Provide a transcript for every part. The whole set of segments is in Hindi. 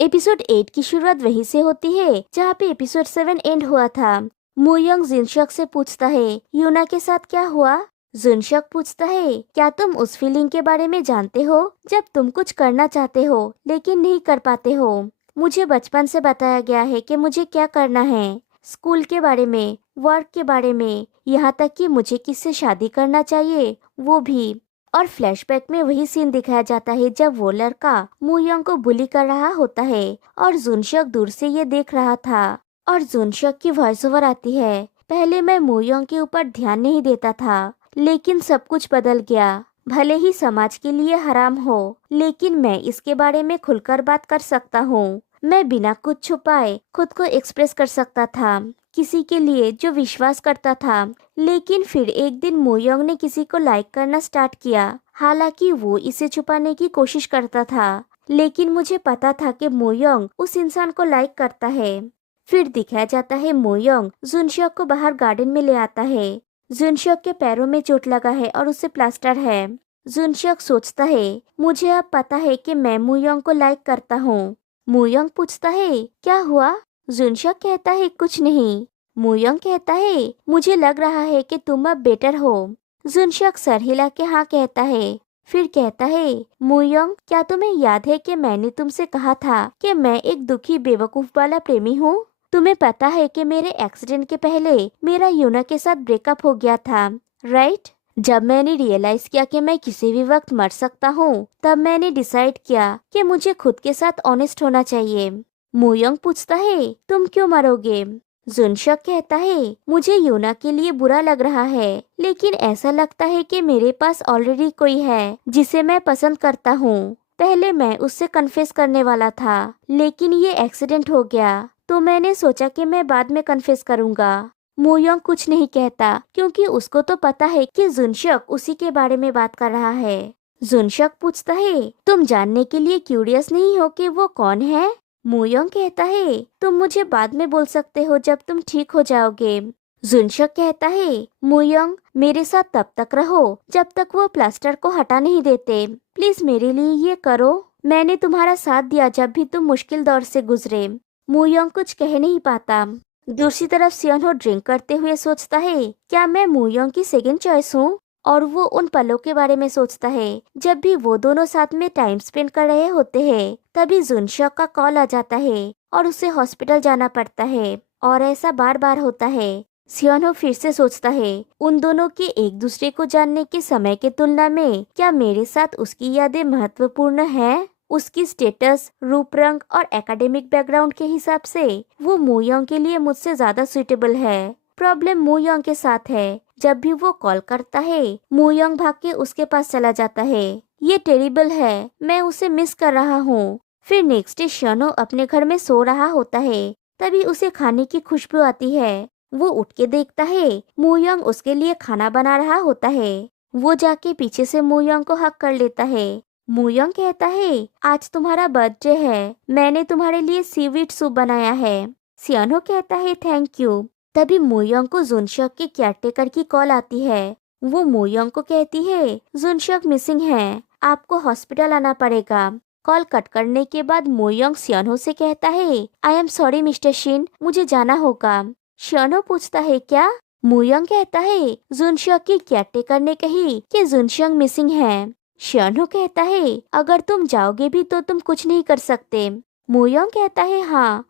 एपिसोड 8 की शुरुआत वहीं से होती है जहाँ पे एपिसोड 7 एंड हुआ था। मूयंग जिनशक से पूछता है, यूना के साथ क्या हुआ? जिनशक पूछता है, क्या तुम उस फीलिंग के बारे में जानते हो जब तुम कुछ करना चाहते हो लेकिन नहीं कर पाते हो? मुझे बचपन से बताया गया है कि मुझे क्या करना है, स्कूल के बारे में, वर्क के बारे में, यहाँ तक कि मुझे किससे शादी करना चाहिए वो भी। और फ्लैशबैक में वही सीन दिखाया जाता है जब वो लड़का मूयंग को बुली कर रहा होता है और जुनशक दूर से ये देख रहा था। और जुनशक की वॉइस ओवर आती है, पहले मैं मूयंग के ऊपर ध्यान नहीं देता था लेकिन सब कुछ बदल गया। भले ही समाज के लिए हराम हो लेकिन मैं इसके बारे में खुलकर बात कर सकता हूँ। मैं बिना कुछ छुपाए खुद को एक्सप्रेस कर सकता था किसी के लिए जो विश्वास करता था। लेकिन फिर एक दिन मूयंग ने किसी को लाइक करना स्टार्ट किया। हालांकि वो इसे छुपाने की कोशिश करता था लेकिन मुझे पता था कि मूयंग उस इंसान को लाइक करता है। फिर दिखाया जाता है मूयंग जुनशक को बाहर गार्डन में ले आता है। जुनशक के पैरों में चोट लगा है और उसे प्लास्टर है। जुनशक सोचता है, मुझे अब पता है कि मैं मूयंग को लाइक करता हूँ। मूयंग पूछता है, क्या हुआ? जुनशक कहता है, कुछ नहीं। मूयंग कहता है, मुझे लग रहा है कि तुम अब बेटर हो। जुनशक सर हिला के हाँ कहता है। फिर कहता है, मूयंग क्या तुम्हें याद है कि मैंने तुमसे कहा था कि मैं एक दुखी बेवकूफ वाला प्रेमी हूँ? तुम्हें पता है कि मेरे एक्सीडेंट के पहले मेरा यूना के साथ ब्रेकअप हो गया था, राइट? जब मैंने रियलाइज किया कि मैं किसी भी वक्त मर सकता हूँ तब मैंने डिसाइड किया कि मुझे खुद के साथ ऑनेस्ट होना चाहिए। मूयंग पूछता है, तुम क्यों मरोगे? जुनशक कहता है, मुझे यूना के लिए बुरा लग रहा है लेकिन ऐसा लगता है कि मेरे पास ऑलरेडी कोई है जिसे मैं पसंद करता हूँ। पहले मैं उससे कन्फेस करने वाला था लेकिन ये एक्सीडेंट हो गया तो मैंने सोचा कि मैं बाद में कन्फेस करूँगा। मूयंग कुछ नहीं कहता क्योंकि उसको तो पता है कि जुनशक उसी के बारे में बात कर रहा है। जुनशक पूछता है, तुम जानने के लिए क्यूरियस नहीं हो कि वो कौन है? मूयंग कहता है, तुम मुझे बाद में बोल सकते हो जब तुम ठीक हो जाओगे। जुनशक कहता है, मूयंग मेरे साथ तब तक रहो जब तक वो प्लास्टर को हटा नहीं देते। प्लीज मेरे लिए ये करो। मैंने तुम्हारा साथ दिया जब भी तुम मुश्किल दौर से गुजरे। मूयंग कुछ कह नहीं पाता। दूसरी तरफ सियोनहो ड्रिंक करते हुए सोचता है, क्या मैं मूयंग की सेकंड चॉइस हूँ? और वो उन पलों के बारे में सोचता है जब भी वो दोनों साथ में टाइम स्पेंड कर रहे होते हैं। तभी जुनशक का कॉल आ जाता है और उसे हॉस्पिटल जाना पड़ता है और ऐसा बार बार होता है। सियोनहो फिर से सोचता है, उन दोनों के एक दूसरे को जानने के समय के तुलना में क्या मेरे साथ उसकी यादें महत्वपूर्ण है? उसकी स्टेटस, रूप रंग और एकेडमिक बैकग्राउंड के हिसाब से वो मूयंग के लिए मुझसे ज्यादा सुइटेबल है। प्रॉब्लम मूयंग के साथ है, जब भी वो कॉल करता है मूयंग भाग के उसके पास चला जाता है। ये टेरिबल है, मैं उसे मिस कर रहा हूँ। फिर नेक्स्ट डे शनो अपने घर में सो रहा होता है, तभी उसे खाने की खुशबू आती है। वो उठ के देखता है मूयंग उसके लिए खाना बना रहा होता है। वो जाके पीछे से मूयंग को हक कर लेता है। मूयंग कहता है, आज तुम्हारा बर्थडे है, मैंने तुम्हारे लिए सीवीड सूप बनाया है। सियोनहो कहता है, थैंक यू। तभी मूयंग को जुनशक के केयरटेकर की कॉल आती है। वो मूयंग को कहती है, जुनशक मिसिंग है, आपको हॉस्पिटल आना पड़ेगा। कॉल कट करने के बाद मूयंग सियोनहो से कहता है, I am sorry mister Shin, मुझे जाना होगा। सियोनहो पूछता है, क्या? मूयंग कहता है, जुनशक की केयरटेकर ने कही कि जुनशक मिसिंग है। सियोनहो कहता है, अगर तुम जाओगे भी तो तुम कुछ नहीं कर सकते। मूयंग कहता है, हाँ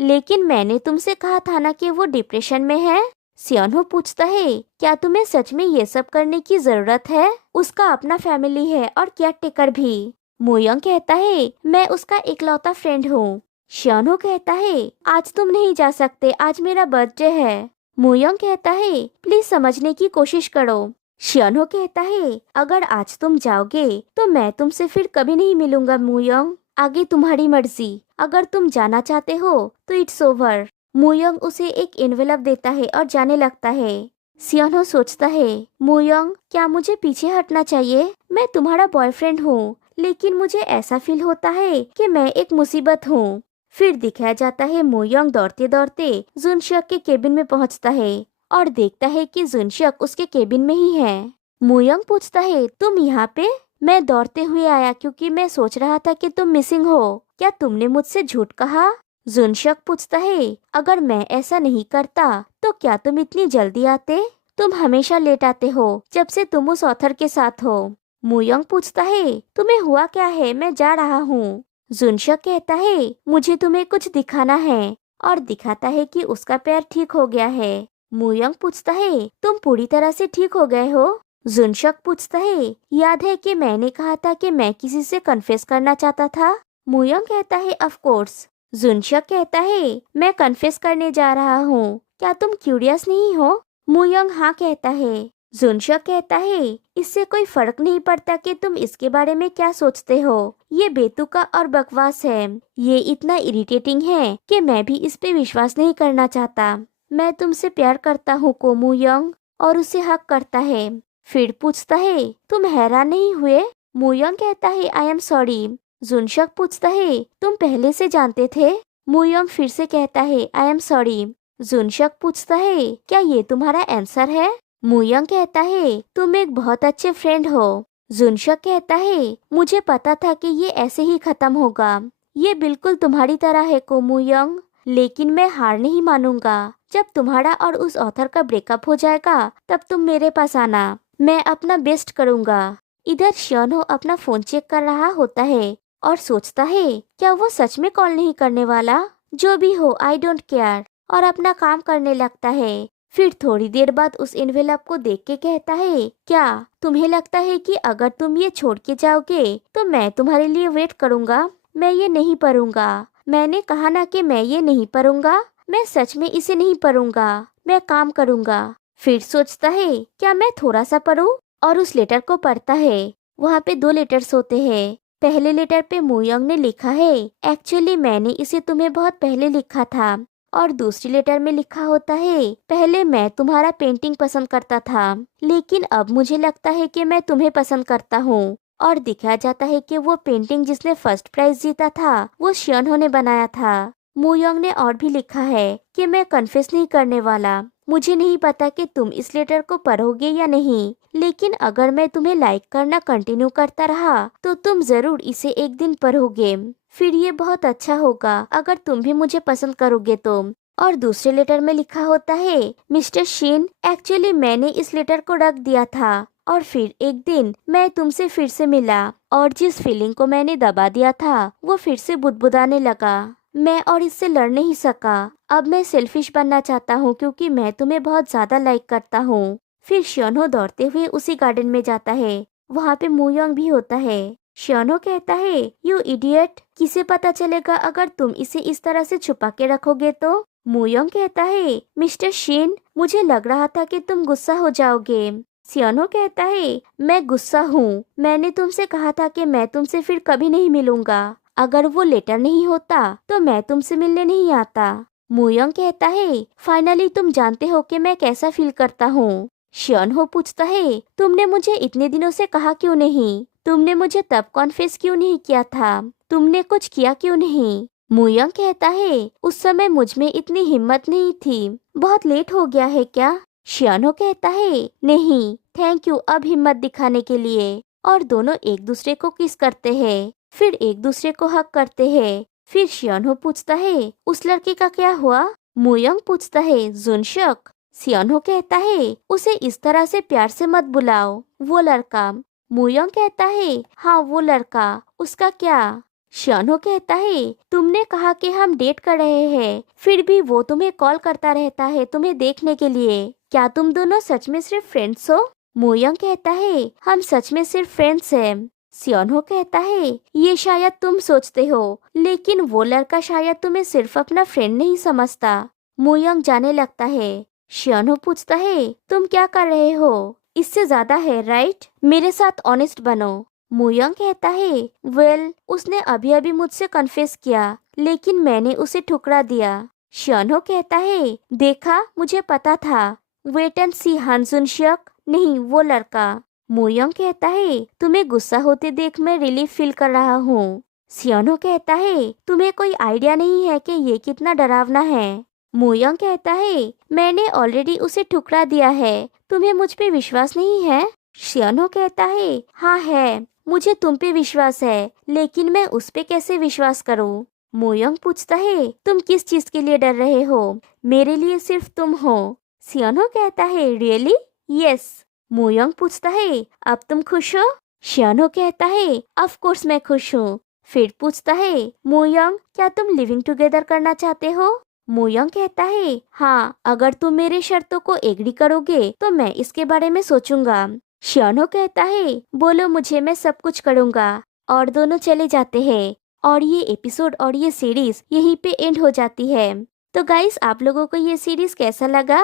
लेकिन मैंने तुमसे कहा था ना कि वो डिप्रेशन में है। सियोनहो पूछता है, क्या तुम्हें सच में ये सब करने की जरूरत है? उसका अपना फैमिली है और केयरटेकर भी। मूयंग कहता है, मैं उसका इकलौता फ्रेंड हूँ। सियोनहो कहता है, आज तुम नहीं जा सकते, आज मेरा बर्थडे है। मूयंग कहता है, प्लीज समझने की कोशिश करो। सियोनहो कहता है, अगर आज तुम जाओगे तो मैं तुमसे फिर कभी नहीं मिलूंगा मूयंग, आगे तुम्हारी मर्जी। अगर तुम जाना चाहते हो तो इट्स ओवर। मूयंग उसे एक एनवेलप देता है और जाने लगता है। सियोनहो सोचता है, मूयंग क्या मुझे पीछे हटना चाहिए? मैं तुम्हारा बॉयफ्रेंड हूँ लेकिन मुझे ऐसा फील होता है कि मैं एक मुसीबत हूँ। फिर दिखाया जाता है मूयंग दौड़ते दौड़ते जुनशक के केबिन में पहुँचता है और देखता है कि जुनशक उसके केबिन में ही है। मूयंग पूछता है, तुम यहाँ पे? मैं दौड़ते हुए आया क्योंकि मैं सोच रहा था कि तुम मिसिंग हो। क्या तुमने मुझसे झूठ कहा? जुनशक पूछता है। अगर मैं ऐसा नहीं करता तो क्या तुम इतनी जल्दी आते? तुम हमेशा लेट आते हो जब से तुम उस ऑथर के साथ हो। मुयोंग पूछता है, तुम्हें हुआ क्या है? मैं जा रहा हूँ। जुनशक कहता है, मुझे तुम्हें कुछ दिखाना है, और दिखाता है कि उसका पैर ठीक हो गया है। मुयोंग पूछता है, तुम पूरी तरह से ठीक हो गए हो? जुनशक पूछता है, याद है कि मैंने कहा था कि मैं किसी से कन्फेस करना चाहता था? मुयोंग कहता है, ऑफ कोर्स। जुनशक कहता है, मैं कन्फेस करने जा रहा हूँ, क्या तुम क्यूरियस नहीं हो? मुयोंग हाँ कहता है। जुनशक कहता है, इससे कोई फर्क नहीं पड़ता कि तुम इसके बारे में क्या सोचते हो, ये बेतुका और बकवास है। ये इतना इरिटेटिंग है कि मैं भी इस पे विश्वास नहीं करना चाहता। मैं तुमसे प्यार करता हूँ को मुयोंग। और उसे हक करता है। फिर पूछता है, तुम हैरान नहीं हुए? मुयोंग कहता है, आई एम सॉरी। जुनशक पूछता है, तुम पहले से जानते थे? मुयोंग फिर से कहता है, आई एम सॉरी। जुनशक पूछता है, क्या ये तुम्हारा आंसर है? मुयोंग कहता है, तुम एक बहुत अच्छे फ्रेंड हो। जुनशक कहता है, मुझे पता था कि ये ऐसे ही खत्म होगा। ये बिल्कुल तुम्हारी तरह है को मुयोंग, लेकिन मैं हार नहीं मानूंगा। जब तुम्हारा और उस ऑथर का ब्रेकअप हो जाएगा तब तुम मेरे पास आना, मैं अपना बेस्ट करूंगा। इधर शियोनहो अपना फोन चेक कर रहा होता है और सोचता है, क्या वो सच में कॉल नहीं करने वाला? जो भी हो, आई डोंट केयर, और अपना काम करने लगता है। फिर थोड़ी देर बाद उस एनवेलप को देख के कहता है, क्या तुम्हें लगता है कि अगर तुम ये छोड़ के जाओगे तो मैं तुम्हारे लिए वेट करूंगा? मैं ये नहीं पढ़ूंगा। मैंने कहा ना कि मैं ये नहीं पढ़ूंगा। मैं सच में इसे नहीं पढ़ूंगा, मैं काम करूंगा। फिर सोचता है, क्या मैं थोड़ा सा पढूं? और उस लेटर को पढ़ता है। वहाँ पे 2 लेटर्स होते हैं। पहले लेटर पे मुयोंग ने लिखा है, एक्चुअली मैंने इसे तुम्हें बहुत पहले लिखा था। और दूसरी लेटर में लिखा होता है, पहले मैं तुम्हारा पेंटिंग पसंद करता था, लेकिन अब मुझे लगता है कि मैं तुम्हें पसंद करता हूँ। और दिखाया जाता है कि वो पेंटिंग जिसने फर्स्ट प्राइज जीता था वो शियोनहो ने बनाया था। मुयोंग ने और भी लिखा है कि मैं कन्फेस नहीं करने वाला। मुझे नहीं पता कि तुम इस लेटर को पढ़ोगे या नहीं, लेकिन अगर मैं तुम्हें लाइक करना कंटिन्यू करता रहा तो तुम जरूर इसे एक दिन पढ़ोगे। फिर ये बहुत अच्छा होगा अगर तुम भी मुझे पसंद करोगे तो। और दूसरे लेटर में लिखा होता है, मिस्टर शिन, एक्चुअली मैंने इस लेटर को रख दिया था और फिर एक दिन मैं तुमसे फिर से मिला और जिस फीलिंग को मैंने दबा दिया था वो फिर से बुदबुदाने लगा। मैं और इससे लड़ नहीं सका। अब मैं सेल्फिश बनना चाहता हूँ क्योंकि मैं तुम्हें बहुत ज्यादा लाइक करता हूँ। फिर शियोनहो दौड़ते हुए उसी गार्डन में जाता है। वहाँ पे मुयोंग भी होता है। शियोनहो कहता है, यू इडियट, किसे पता चलेगा अगर तुम इसे इस तरह से छुपा के रखोगे तो? मुयोंग कहता है, मिस्टर शिन, मुझे लग रहा था कि तुम गुस्सा हो जाओगे। शियोनहो कहता है, मैं गुस्सा हूँ। मैंने तुमसे कहा था कि मैं तुमसे फिर कभी नहीं मिलूंगा। अगर वो लेटर नहीं होता तो मैं तुमसे मिलने नहीं आता। मुयोंग कहता है, फाइनली तुम जानते हो कि मैं कैसा फील करता हूँ। शियोनहो पूछता है, तुमने मुझे इतने दिनों से कहा क्यों नहीं? तुमने मुझे तब कॉन्फेस क्यों नहीं किया था? तुमने कुछ किया क्यों नहीं? मुयोंग कहता है, उस समय मुझ में इतनी हिम्मत नहीं थी। बहुत लेट हो गया है क्या? शियोनहो कहता है, नहीं, थैंक यू अब हिम्मत दिखाने के लिए। और दोनों एक दूसरे को किस करते हैं, फिर एक दूसरे को हक करते हैं। फिर शियोनहो पूछता है, उस लड़के का क्या हुआ? मुयोंग पूछता है, जुनशक। शियोनहो कहता है, उसे इस तरह से प्यार से मत बुलाओ। वो लड़का। मुयोंग कहता है, हाँ वो लड़का, उसका क्या? शियोनहो कहता है, तुमने कहा कि हम डेट कर रहे हैं, फिर भी वो तुम्हें कॉल करता रहता है तुम्हें देखने के लिए। क्या तुम दोनों सच में सिर्फ फ्रेंड्स हो? मुयोंग कहता है, हम सच में सिर्फ फ्रेंड्स हैं। शियोनहो कहता है, ये शायद तुम सोचते हो, लेकिन वो लड़का शायद तुम्हें सिर्फ अपना फ्रेंड नहीं समझता। मुयोंग जाने लगता है। शियोनहो पूछता है, तुम क्या कर रहे हो? इससे ज्यादा है राइट? मेरे साथ ऑनेस्ट बनो। मुयोंग कहता है, वेल, उसने अभी अभी मुझसे कन्फेस किया, लेकिन मैंने उसे ठुकरा दिया। शियोनहो कहता है, देखा, मुझे पता था। वेट एंड सी हान जुनशक, नहीं वो लड़का। मुयोंग कहता है, तुम्हें गुस्सा होते देख मैं रिलीफ फील कर रहा हूँ। शियोनहो कहता है, तुम्हें कोई आइडिया नहीं है कि ये कितना डरावना है। मुयोंग कहता है, मैंने ऑलरेडी उसे ठुकरा दिया है, तुम्हें मुझ पे विश्वास नहीं है? शियोनहो कहता है, हाँ है, मुझे तुम पे विश्वास है, लेकिन मैं उस पे कैसे विश्वास करूं? मोयोंग पूछता है, तुम किस चीज के लिए डर रहे हो? मेरे लिए सिर्फ तुम हो। सियोनो कहता है, रियली? यस। मोयोंग पूछता है, अब तुम खुश हो? शियानो कहता है, ऑफ कोर्स मैं खुश हूँ। फिर पूछता है, मोयोंग क्या तुम लिविंग टुगेदर करना चाहते हो? मोयोंग कहता है, हाँ, अगर तुम मेरे शर्तों को एग्री करोगे तो मैं इसके बारे में सोचूंगा। शियानो कहता है, बोलो मुझे, मैं सब कुछ करूंगा। और दोनों चले जाते हैं और ये एपिसोड और ये सीरीज यहीं पे एंड हो जाती है। तो गाइस, आप लोगों को ये सीरीज कैसा लगा?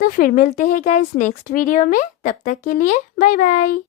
तो फिर मिलते हैं गाइस नेक्स्ट वीडियो में। तब तक के लिए बाय बाय।